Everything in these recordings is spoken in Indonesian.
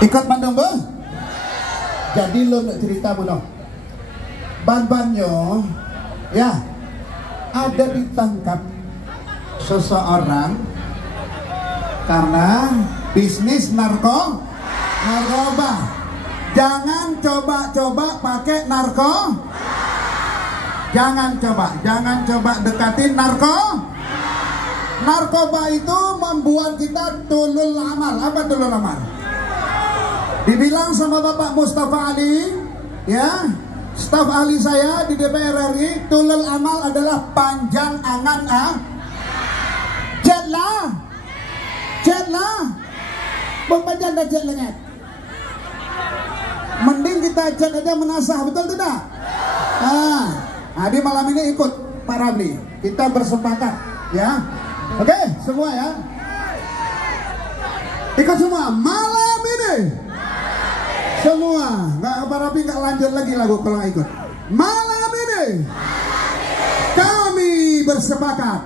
Ikut mandang be? Jadi lo nak cerita bunuh. Ban-bannya ya ada ditangkap seseorang karena bisnis narkoba. Jangan coba-coba pakai jangan coba dekatin narkoba itu membuat kita tulul amal. Apa tulul amal? Dibilang sama Bapak Mustafa Ali, ya, staf ahli saya di DPR RI, tulul amal adalah panjang angan jet lah, panjang dah jet lengat. Mending kita jet aja menasah, betul tidak? Di malam ini ikut Pak Ramli, kita bersepakat, ya. Oke, semua ya. Ikut semua malam ini. Semua, Pak Rapi nggak lanjut lagi lagu kalau nggak ikut. Malam ini kami bersepakat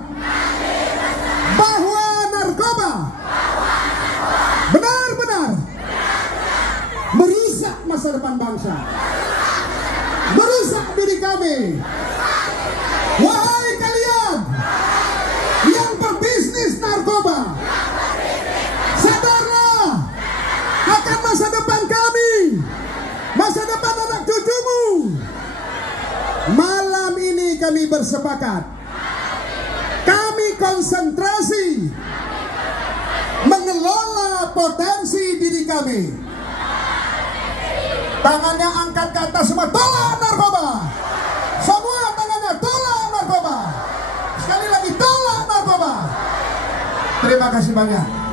bahwa narkoba benar-benar merusak masa depan bangsa, merusak diri kami. Wahai kalian yang berbisnis narkoba, sadarlah akan masa depan kami, masa depan anak cucumu. Malam ini kami bersepakat, kami konsentrasi mengelola potensi diri kami. Tangannya angkat ke atas semua, tolak narkoba. Semua tangannya tolak narkoba. Sekali lagi tolak narkoba. Terima kasih banyak.